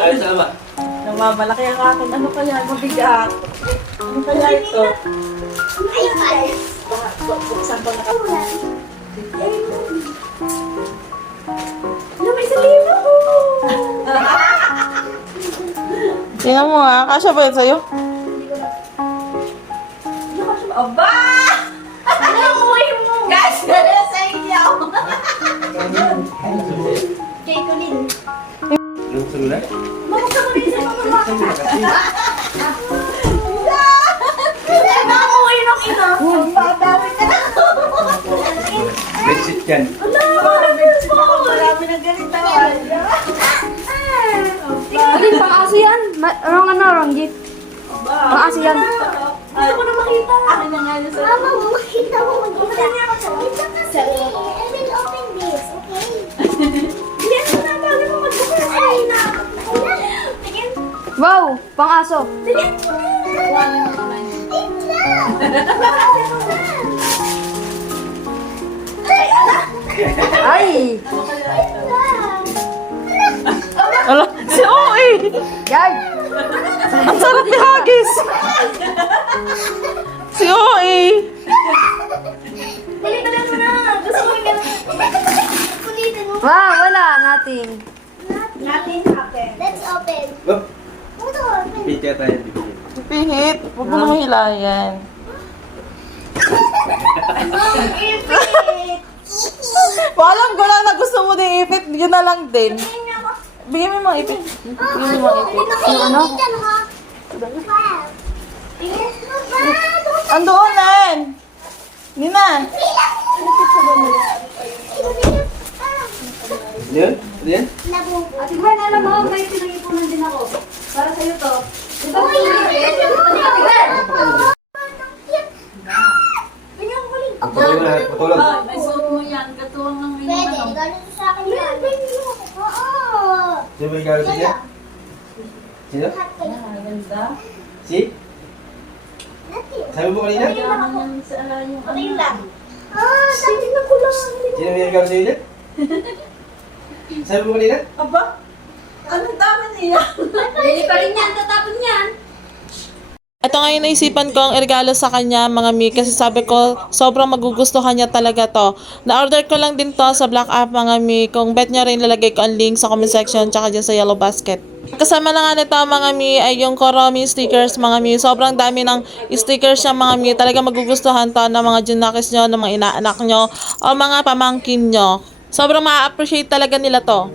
Ay, sama. Namamalaki ang akin. Ano kaya? Mabigat. Ano kaya ito? Buksan ko na kapag. May salino! Tingnan mo nga, kasya ba yun sa'yo? Aba! Ano uwi mo? Guys, na sa inyo! Kay Colin. Yung celular? Makasama rin sa mga Ano uwi ng ina? Babawin ka na! Bedsheet yan. Marami na ganito. Alin, pang-aso yan? Wrong jeep. Pang-aso yan. Hindi ko na makita. Akin na nga yun sa... Mama, makita mo mag-isa. It's okay. I will open this, okay? Yes, na bago mo mag-bukas. Ay, na. Tingin. Wow, pang-aso. Tingin. Ay! Ala, si Oe! Yay! Ang sarap ni Hagis! Si Oe! Dali mo na. Gusto mo yung kulitin mo. Wow, wala, nothing. Nothing happened. Let's open. Oh, Hold on. picture tayo. Picture. Pihit, huwag mo naman hilayan. Walang ko lang na gusto mo din ipit, yun na lang din. Bigyan mo yung mga ipit. Bigyan mo yung mga ipit. Yung ano? Wow. Tingin mo ba? Andoon, Nan! Nina! Yan? Yan? Nabubo. Ate Gwen, alam mo, may pinag-ipunan din ako. Para sa'yo to. Ito Uy, Patulog. May suot mo yan. Katuwang ng pwede. Galing sa akin yan. Oo. Sino ba yung gano'n sa niya? Sino? Lahat kayo. Ganda. Si? Natin. Sabi mo kanina? Yung lang. Ah, dati na ko lang. Sino may gano'n sa iyo? Sabi mo kanina? Aba? Anong dami niya? Hindi pa rin yan, tatapon yan. Ito ngayon naisipan ko ang regalo sa kanya, mga mi, kasi sabi ko, sobrang magugustuhan niya talaga to. Na-order ko lang din to sa Black App, mga mi. Kung bet niya rin, lalagay ko ang link sa comment section, tsaka dyan sa yellow basket. Kasama na nga nito, mga mi, ay yung Koromi stickers, mga mi. Sobrang dami ng stickers siya, mga mi. Talaga magugustuhan to ng mga junakis nyo, ng mga inaanak nyo, o mga pamangkin nyo. Sobrang ma-appreciate talaga nila to.